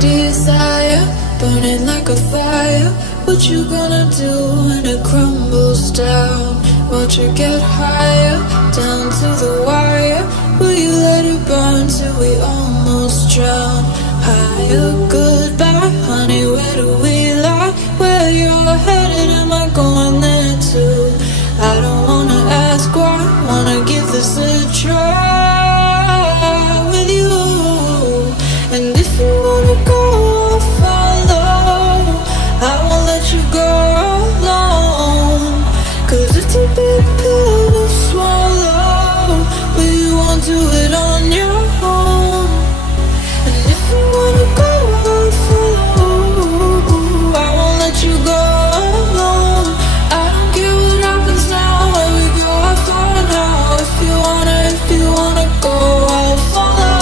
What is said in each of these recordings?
desire, burning like a fire. What you gonna do when it crumbles down? Watch it get higher, down to the wire. Will you let it burn till we almost drown? Higher, goodbye, honey, where do we lie? Where you're headed, am I going there too? I don't wanna ask why, wanna give this a try with you. And if you wanna go, I'll follow. I won't let you go alone, 'cause it's a big pill to swallow, but you won't do it on your own. And if you wanna go, I'll follow. I won't let you go alone. I don't care what happens now, where we go, I follow now. If you wanna go, I'll follow.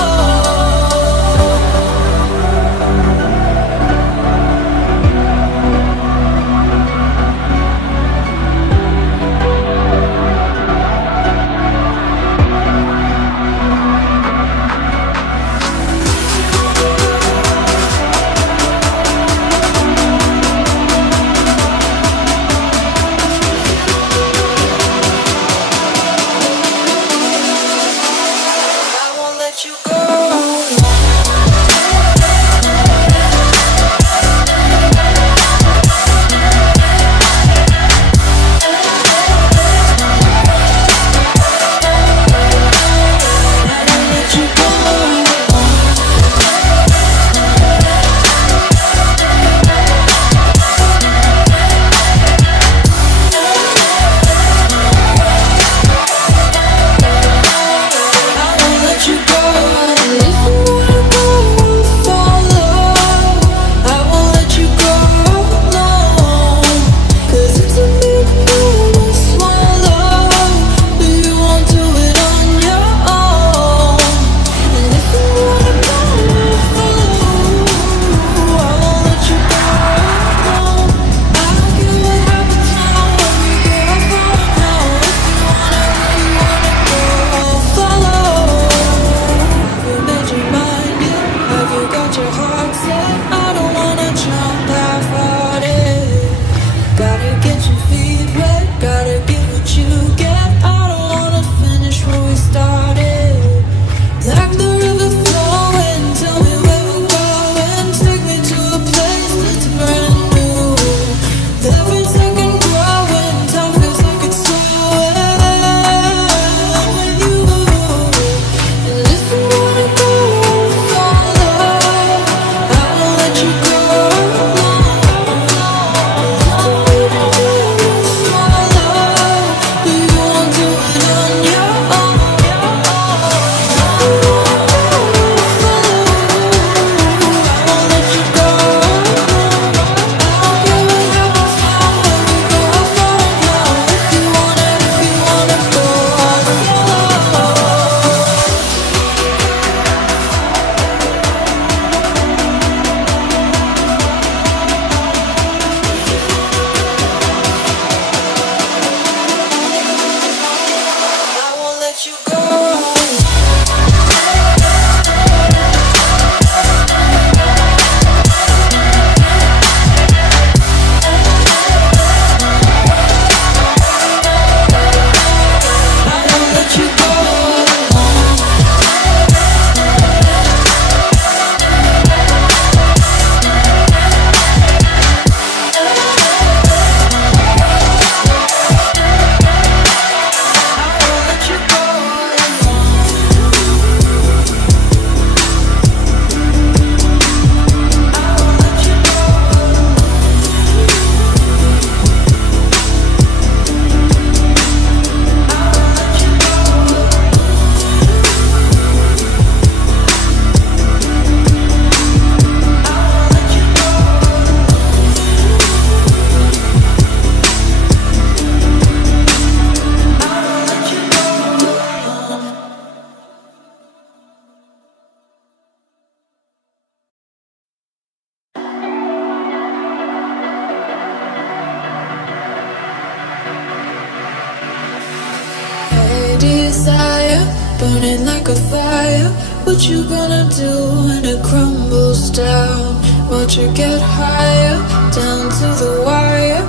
desire, burning like a fire. What you gonna do when it crumbles down? Watch it get higher, down to the wire.